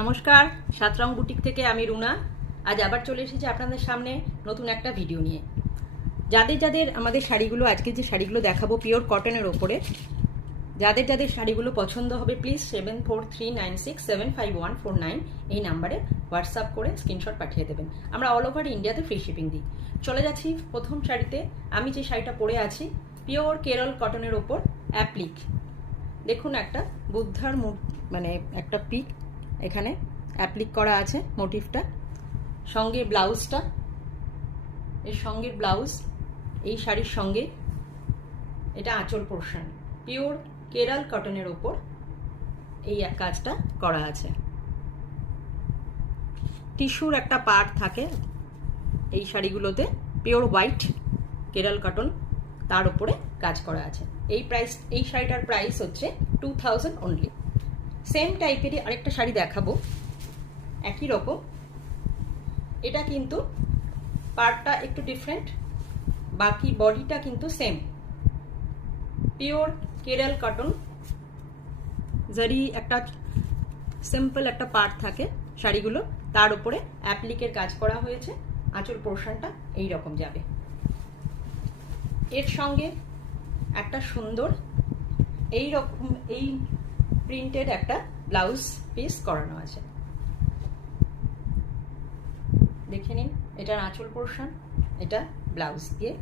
নমস্কার, সাতরং বুটিক থেকে আমি রুনা। আজ আবার চলে এসেছি আপনাদের সামনে নতুন একটা ভিডিও নিয়ে। যাদের যাদের আমাদের শাড়িগুলো, আজকে যে শাড়িগুলো দেখাবো পিওর কটনের ওপরে, যাদের যাদের শাড়িগুলো পছন্দ হবে প্লিজ 7439675149 এই নাম্বারে হোয়াটসঅ্যাপ করে স্ক্রিনশট পাঠিয়ে দেবেন। আমরা অল ওভার ইন্ডিয়াতে ফ্রি শিপিং দিই। চলে যাচ্ছি প্রথম শাড়িতে। আমি যে শাড়িটা পরে আছি পিওর কেরল কটনের ওপর অ্যাপ্লিক। দেখুন একটা বুদ্ধার মানে একটা পিক এখানে অ্যাপ্লিক করা আছে মোটিভটা, সঙ্গে ব্লাউজটা, এর সঙ্গে ব্লাউজ, এই শাড়ির সঙ্গে এটা আঁচল পোর্শন, পিওর কেরল কটনের ওপর এই কাজটা করা আছে। টিস্যুর একটা পার্ট থাকে এই শাড়িগুলোতে, পিওর হোয়াইট কেরল কটন, তার উপরে কাজ করা আছে। এই শাড়িটার প্রাইস হচ্ছে 2000 অনলি। সেম টাইপেরই আরেকটা শাড়ি দেখাবো, একই রকম। এটা কিন্তু পার্টটা একটু ডিফারেন্ট, বাকি বডিটা কিন্তু সেম। পিওর কেরল কটন, জারি একটা সিম্পল একটা পার্ট থাকে শাড়িগুলো, তার উপরে অ্যাপ্লিকের কাজ করা হয়েছে। আঁচল পোর্শনটা এই রকম যাবে। এর সঙ্গে একটা সুন্দর এই রকম এই প্রিন্টেড একটা ব্লাউজ পিস করানো আছে। দেখে নিন, এটার আঁচল পোর্শন, এটা ব্লাউজ দিয়ে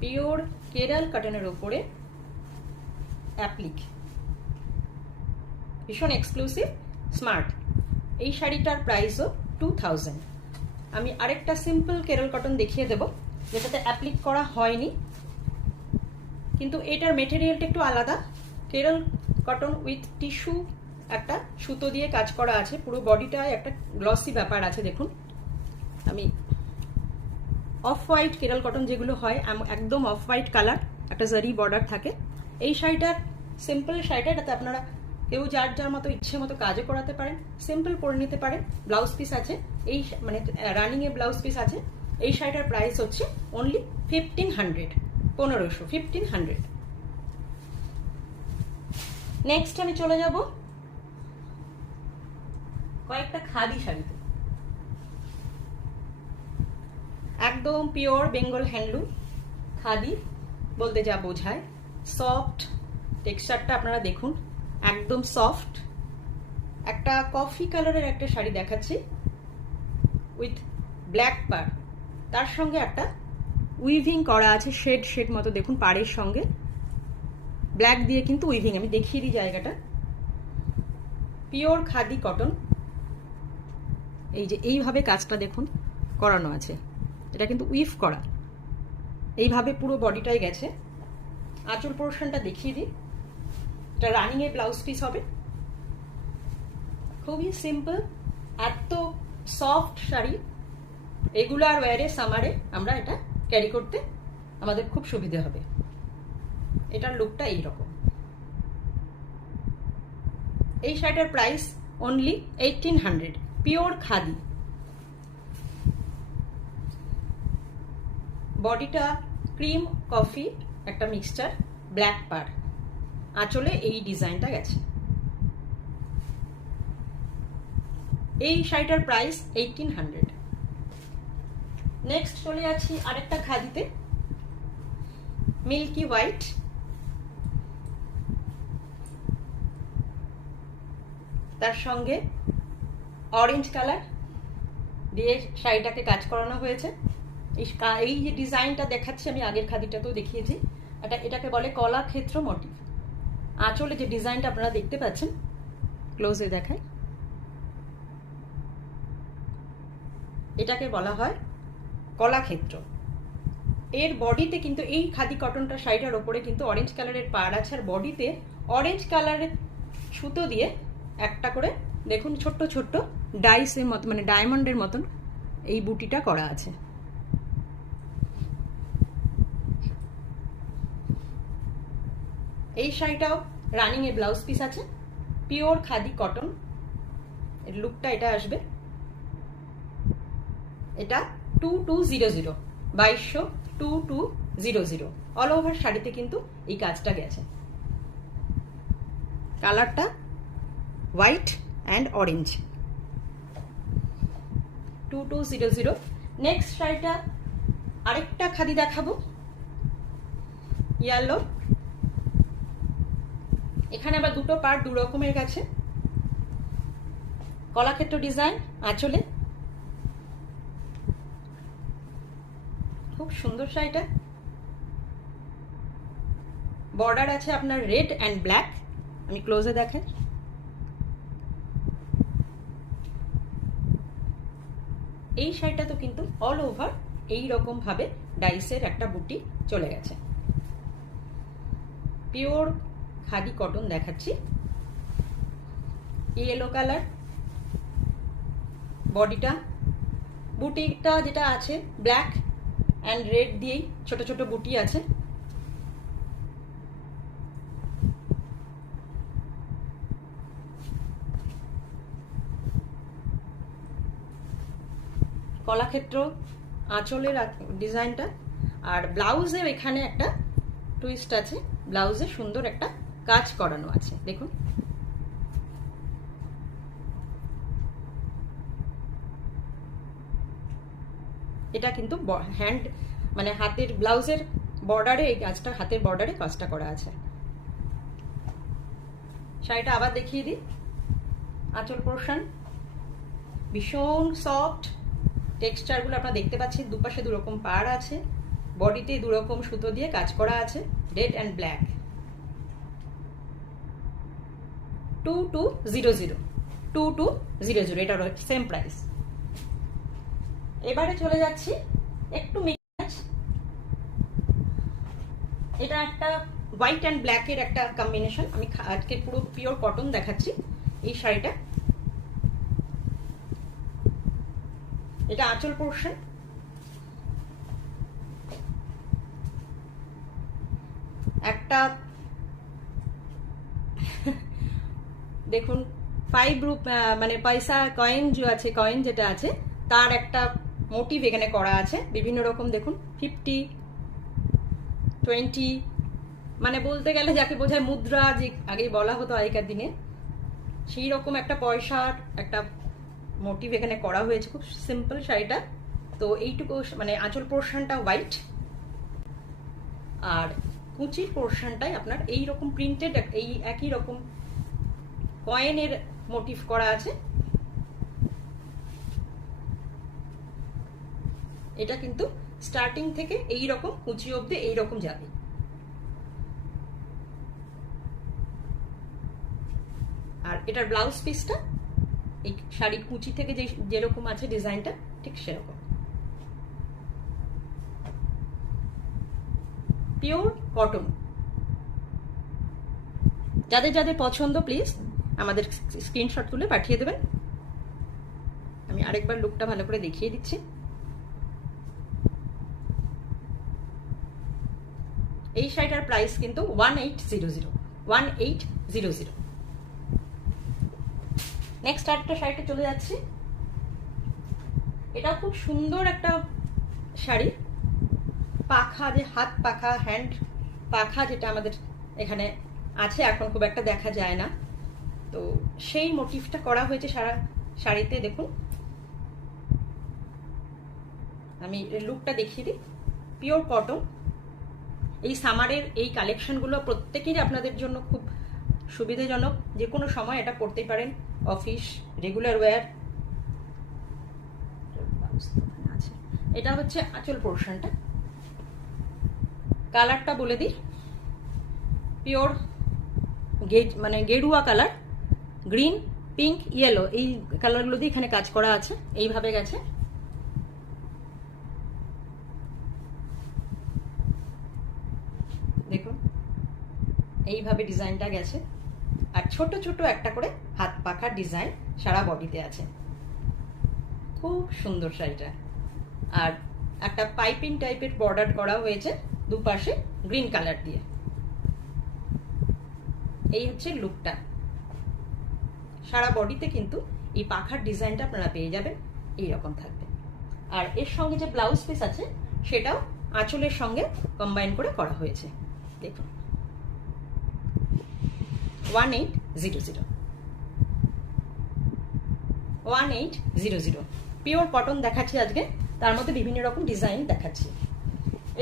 পিওর কেরল কটনের উপরে অ্যাপ্লিক, ভীষণ এক্সক্লুসিভ, স্মার্ট। এই শাড়িটার প্রাইসও 2000। আমি আরেকটা সিম্পল কেরল কটন দেখিয়ে দেব, যেটাতে অ্যাপ্লিক করা হয়নি, কিন্তু এটার মেটেরিয়ালটা একটু আলাদা। কেরল কটন উইথ টিস্যু, একটা সুতো দিয়ে কাজ করা আছে, পুরো বডিটায় একটা গ্লসি ব্যাপার আছে। দেখুন, আমি অফ হোয়াইট কেরল কটন যেগুলো হয় একদম অফ হোয়াইট কালার, একটা জারি বর্ডার থাকে। এই শাড়িটার সিম্পল শাড়িটা, এটাতে আপনারা কেউ যার যার মতো ইচ্ছে মতো কাজও করাতে পারেন, সিম্পল পরে নিতে পারেন। ব্লাউজ পিস আছে, এই মানে রানিং এ ব্লাউজ পিস আছে। এই শাড়িটার প্রাইস হচ্ছে অনলি 1500, 1500। নেক্সট আমি চলে যাব কয়েকটা খাদি শাড়িতে। একদম পিওর বেঙ্গল হ্যান্ডলুম, খাদি বলতে যা বোঝায়। সফট টেক্সচারটা আপনারা দেখুন, একদম সফট। একটা কফি কালারের একটা শাড়ি দেখাচ্ছি উইথ ব্ল্যাক পার, তার সঙ্গে একটা উইভিং করা আছে শেড শেড মতো। দেখুন, পাড়ের সঙ্গে ব্ল্যাক দিয়ে কিন্তু উইভিং, আমি দেখিয়ে দিই জায়গাটা। পিওর খাদি কটন, এই যে এইভাবে কাজটা দেখুন করানো আছে, এটা কিন্তু উইভ করা, এইভাবে পুরো বডিটাই গেছে। আঁচল পোর্শনটা দেখিয়ে দিই, এটা রানিং এ ব্লাউজ পিস হবে। খুবই সিম্পল, এত সফট শাড়ি, রেগুলার ওয়ারে সামারে আমরা এটা ক্যারি করতে আমাদের খুব সুবিধা হবে। এটার লুকটা এইরকম। এই শাড়িটার প্রাইস অনলি 1800, পিওর খাদি। বডিটা ক্রিম কফি একটা মিক্সচার, ব্ল্যাক পার, আঁচলে এই ডিজাইনটা গেছে। এই শাড়িটার প্রাইস 1800। নেক্সট চলে যাচ্ছি আরেকটা খাদিতে, মিল্কি হোয়াইট, তার সঙ্গে অরেঞ্জ কালার দিয়ে শাড়িটাকে কাজ করানো হয়েছে। এই যে ডিজাইনটা দেখাচ্ছি আমি আগের খাদিটাতেও দেখিয়েছি, এটাকে বলে কলাক্ষেত্র মোটিভ। আঁচলে যে ডিজাইনটা আপনারা দেখতে পাচ্ছেন, ক্লোজে দেখায়, এটাকে বলা হয় কলাক্ষেত্র। এর বডিতে কিন্তু এই খাদি কটনটা শাড়িটার ওপরে কিন্তু অরেঞ্জ কালারের পাড় আছে, আর বডিতে অরেঞ্জ কালারের সুতো দিয়ে একটা করে দেখুন ছোট্ট ছোট্ট ডাইসের মতো, মানে ডায়মন্ডের মতন এই বুটিটা করা আছে। এই শাড়িটাও রানিং এ ব্লাউজ পিস আছে, পিওর খাদি কটন। এর লুকটা এটা আসবে, এটা 2200, 2200 অল ওভার শাড়িতে কিন্তু এই কাজটা গেছে। কালারটা হোয়াইট অ্যান্ড অরেঞ্জ, 2200। নেক্সট শাড়িটা আরেকটা খাদি দেখাবো, ইয়েলো। এখানে আবার দুটো পার্ট দু রকমের গেছে, কলাক্ষেত্র ডিজাইন আঁচলে, খুব সুন্দর শাড়িটা। বর্ডার আছে আপনার রেড অ্যান্ড ব্ল্যাক, আমি ক্লোজে দেখাই। এই শাড়িটা তো কিন্তু অল ওভার এই রকম ভাবে ডাইসের একটা বুটি চলে গেছে। পিওর খাদি কটন দেখাচ্ছি, ইয়েলো কালার বডিটা, বুটিটা যেটা আছে ব্ল্যাক অ্যান্ড রেড দিয়েই ছোট ছোট বুটি আছে। কলাক্ষেত্র আঁচলের ডিজাইনটা, আর ব্লাউজের এখানে একটা টুইস্ট আছে, ব্লাউজে সুন্দর একটা কাজ করানো আছে দেখুন। এটা কিন্তু হ্যান্ড মানে হাতের ব্লাউজের বর্ডারে এই কাজটা, হাতের বর্ডারে কাজটা করা আছে। শাড়িটা আবার দেখিয়ে দিই, আঁচল পোর্শন ভীষণ সফট, টেক্সচারগুলো আপনারা দেখতে পাচ্ছেন, দুপাশে দুরকম পাড় আছে, বডিতে দুরকম সুতো দিয়ে কাজ করা আছে, রেড অ্যান্ড ব্ল্যাক। 2200, 2200, এটা সেম প্রাইস। এবারে চলে যাচ্ছি একটু মিক্স, এটা একটা হোয়াইট অ্যান্ড ব্ল্যাকের একটা কম্বিনেশন। আমি আজকে পুরো পিওর কটন দেখাচ্ছি এই শাড়িটা। এটা আঁচল পোর্শন, একটা দেখুন 5 রুপ মানে পয়সা কয়েন যে আছে, কয়েন যেটা আছে তার একটা মোটিভ এখানে করা আছে বিভিন্ন রকম। দেখুন 50, 20, মানে বলতে গেলে যাকে বোঝায় মুদ্রা, যে আগে বলা হতো আগেকার দিনে, সেই রকম একটা পয়সার একটা মোটিভ এখানে করা হয়েছে। খুব সিম্পল শাড়িটা। তো এইটুকু মানে আঁচল পোর্শনটা হোয়াইট, আর কুচির পোর্শনটাই আপনার এই রকম প্রিন্টেড, এই একই রকম কয়েনের মোটিভ করা আছে। এটা কিন্তু স্টার্টিং থেকে এই রকম কুচি অবধি এই রকম যাবে। আর এটার ব্লাউজ পিসটা এই শাড়ির কুচি থেকে যেরকম আছে ডিজাইনটা ঠিক সেরকম। Pure cotton. যাদের যাদের পছন্দ প্লিজ আমাদের স্ক্রিনশট তুলে পাঠিয়ে দেবেন। আমি আরেকবার লুকটা ভালো করে দেখিয়ে দিচ্ছি। এই শাড়িটার প্রাইস কিন্তু 1800, 1800। নেক্সট আরেকটা শাড়িতে চলে যাচ্ছি। এটা খুব সুন্দর একটা শাড়ি, পাখা, যে হাত পাখা, হ্যান্ড পাখা যেটা আমাদের এখানে আছে, এখন খুব একটা দেখা যায় না, তো সেই মোটিভটা করা হয়েছে সারা শাড়িতে। দেখুন আমি লুকটা দেখিয়ে দিই। Pure cotton. এই সামারের এই কালেকশনগুলো প্রত্যেকেরই আপনাদের জন্য খুব সুবিধাজনক, যে কোনো সময় এটা পরতে পারেন, অফিস, রেগুলার ওয়্যার। এটা হচ্ছে আঁচল পোর্শনটা। কালারটা বলে দিই, পিওর মানে গেরুয়া কালার, গ্রিন, পিঙ্ক, ইয়েলো, এই কালারগুলো দিয়ে এখানে কাজ করা আছে। এইভাবে গেছে। দেখুন এইভাবে ডিজাইনটা গেছে, আর ছোট ছোট একটা করে হাত পাখার ডিজাইন সারা বডিতে আছে। খুব সুন্দর শাড়িটা। আর একটা পাইপিং টাইপের বর্ডার করা হয়েছে দুপাশে গ্রিন কালার দিয়ে। এই হচ্ছে লুকটা। সারা বডিতে কিন্তু এই পাখার ডিজাইনটা আপনারা পেয়ে যাবেন, এইরকম থাকবে। আর এর সঙ্গে যে ব্লাউজ পিস আছে সেটাও আঁচলের সঙ্গে কম্বাইন করে করা হয়েছে। দেখুন 1800, 1800। পিওর কটন দেখাচ্ছি আজকে, তার মধ্যে বিভিন্ন রকম ডিজাইন দেখাচ্ছি।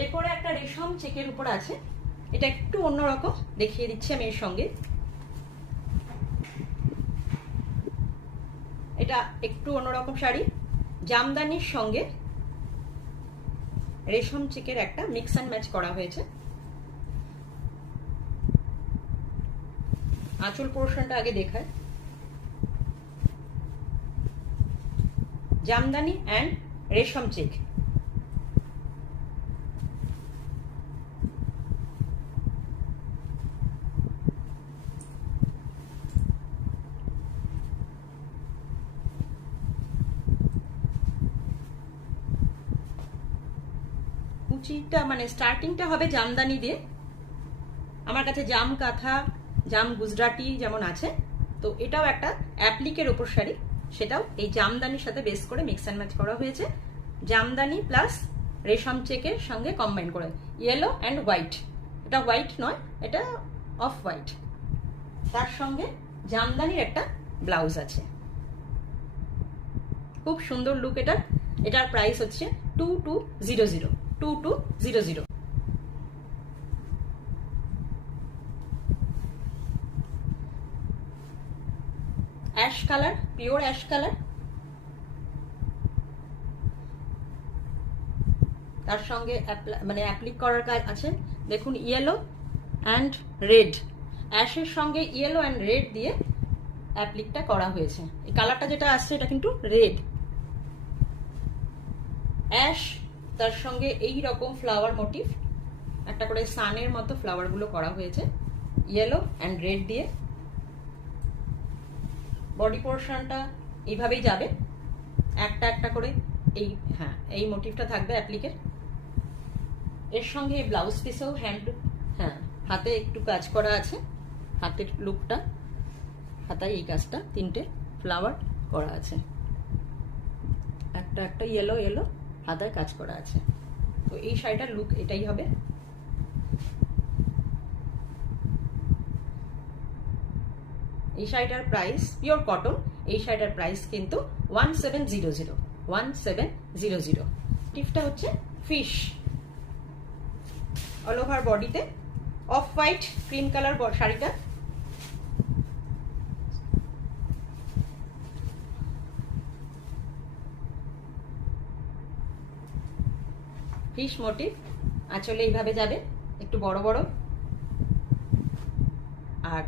এরপরে একটা রেশম চেকের উপর আছে, এটা একটু অন্যরকম দেখিয়ে দিচ্ছি আমি এর সঙ্গে। এটা একটু অন্যরকম শাড়ি, জামদানির সঙ্গে রেশম চেকের একটা মিক্স অ্যান্ড ম্যাচ করা হয়েছে। আঁচল পোর্শনটা আগে দেখায়, জামদানি অ্যান্ড রেশম চেক। কুচিটা মানে স্টার্টিংটা হবে জামদানি দিয়ে। আমার কাছে জাম কাঁথা, জাম গুজরাটি যেমন আছে, তো এটাও একটা অ্যাপ্লিকের ওপর শাড়ি, সেটাও এই জামদানির সাথে বেস করে মিক্স অ্যান্ড ম্যাচ করা হয়েছে। জামদানি প্লাস রেশম চেকের সঙ্গে কম্বাইন করে, ইয়েলো অ্যান্ড হোয়াইট। এটা হোয়াইট নয়, এটা অফ হোয়াইট। তার সঙ্গে জামদানির একটা ব্লাউজ আছে, খুব সুন্দর লুক এটার। এটার প্রাইস হচ্ছে 2200 2200। Ash colour, pure ash colour. তার সঙ্গে মানে অ্যাপ্লিক করার কাজ আছে, দেখুন ইয়েলো অ্যান্ড রেড, অ্যাশের সঙ্গে ইয়েলো অ্যান্ড রেড দিয়ে অ্যাপ্লিকটা করা হয়েছে। এই কালারটা যেটা আসছে এটা কিন্তু রেড, অ্যাশ, তার সঙ্গে এই রকম ফ্লাওয়ার মোটিভ, একটা করে সানের মতো ফ্লাওয়ার গুলো করা হয়েছে ইয়েলো অ্যান্ড রেড দিয়ে। বডি পোর্শনটা এইভাবেই যাবে, একটা একটা করে এই, হ্যাঁ এই মোটিভটা থাকবে অ্যাপ্লিকের। এর সঙ্গে এই ব্লাউজ পিসেও হ্যাঁ হাতে একটু কাজ করা আছে, হাতের লুকটা, হাতায় এই কাজটা, তিনটে ফ্লাওয়ার করা আছে, একটা একটা ইয়েলো ইয়েলো হাতায় কাজ করা আছে। তো এই শাড়িটার লুক এটাই হবে। এই শাড়িটার প্রাইস, পিওর কটন, এই শাড়িটার প্রাইস কিন্তু 1700 1700। টিপটা হচ্ছে ফিশ, অল ওভার বডিতে অফ হোয়াইট ক্রিম কালার শাড়িটা। ফিশ মোটিভ, আঁচলে এইভাবে যাবে একটু বড় বড়, আর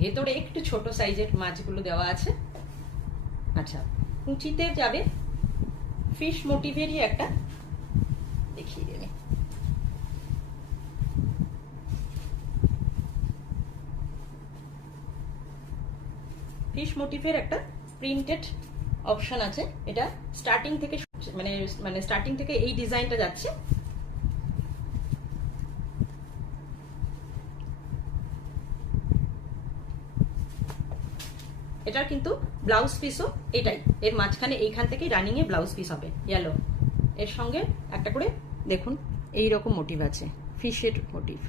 ভেতরে একটু ছোট সাইজের মাছগুলো দেওয়া আছে। আচ্ছা, কুচিতে যাবে ফিশ মোটিভেরই একটা, দেখিয়ে দিই। ফিশ মোটিভের একটা প্রিন্টেড অপশন আছে, এটা স্টার্টিং থেকে মানে স্টার্টিং থেকে এই ডিজাইনটা যাচ্ছে। এটার কিন্তু ব্লাউজ পিসও এটাই, এর মাঝখানে এইখান থেকেই রানিং এ ব্লাউজ পিস হবে ইয়েলো, এর সঙ্গে একটা করে দেখুন এই রকম মোটিভ আছে, ফিশের মোটিভ।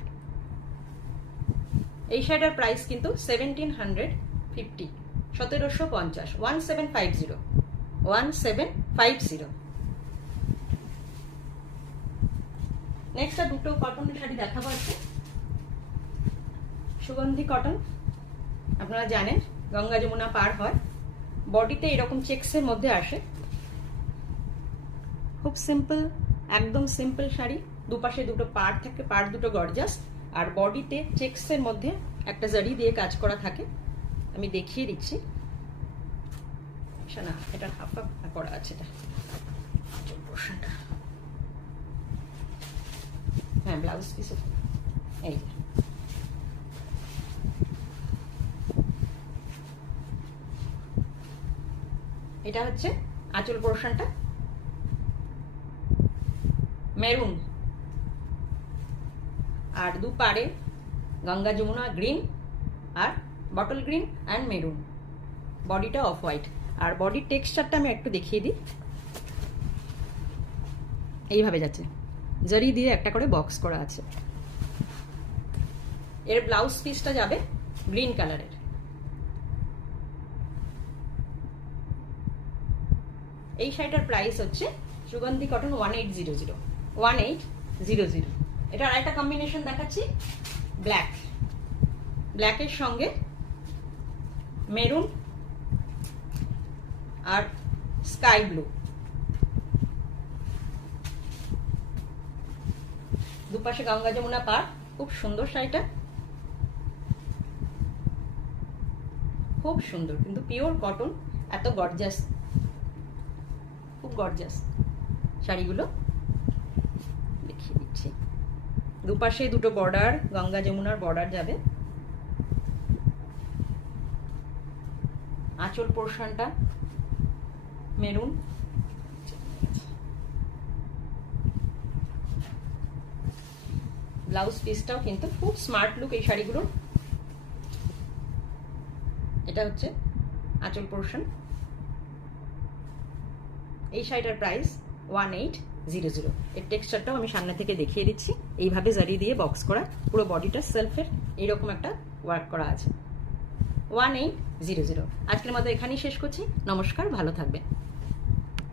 এই শাড়িটার প্রাইস কিন্তু 1750 1750 1750। নেক্সট আর দুটো কটনের শাড়ি দেখাবো আজকে। সুগন্ধি কটন, আপনারা জানেন গঙ্গা যমুনা পার হয়, বডিতে এরকম চেক্সের মধ্যে আসে, খুব সিম্পল, একদম সিম্পল শাড়ি। দুপাশে দুটো পাড় থাকে, পাড় দুটো গর্জাস, আর বডিতে চেক্সের মধ্যে একটা জারি দিয়ে কাজ করা থাকে। আমি দেখিয়ে দিচ্ছি, না এটা হাফ হাফ করা আছে, এটা পোর্শনটা, হ্যাঁ ব্লাউজ পিস এই। এটা হচ্ছে আঁচল পোর্শনটা, মেরুন, আর দুপাড়ে গঙ্গা যমুনা গ্রিন আর বটল গ্রিন অ্যান্ড মেরুন, বডিটা অফ হোয়াইট। আর বডির টেক্সচারটা আমি একটু দেখিয়ে দিই, এইভাবে যাচ্ছে, জারি দিয়ে একটা করে বক্স করা আছে। এর ব্লাউজ পিসটা যাবে গ্রিন কালারের, এই শাড়িটার প্রাইস হচ্ছে সুগন্ধি কটন 1800 1800। এটার আরেকটা কম্বিনেশন দেখাচ্ছি, ব্ল্যাক, ব্ল্যাকের সঙ্গে মেরুন আর স্কাই ব্লু, দুপাশে গঙ্গা যমুনা পার। খুব সুন্দর শাড়িটা, খুব সুন্দর, কিন্তু পিওর কটন, এত গর্জাস, খুব গর্জাস শাড়িগুলো। দেখিয়ে দিচ্ছি, দুপাশে দুটো বর্ডার, গঙ্গা যমুনার বর্ডার যাবে। আঁচল পোর্শনটা মেরুন, ব্লাউজ পিসটাও কিন্তু খুব স্মার্ট লুক এই শাড়িগুলোর। এটা হচ্ছে আঁচল পোর্শন। এই শাড়িটার প্রাইস 1800। এর টেক্সচারটাও আমি সামনে থেকে দেখিয়ে দিচ্ছি। এইভাবে জারি দিয়ে বক্স করা, পুরো বডিটা সেলফের এইরকম একটা ওয়ার্ক করা আছে। 1800। আজকের মতো এখানেই শেষ করছি। নমস্কার, ভালো থাকবেন।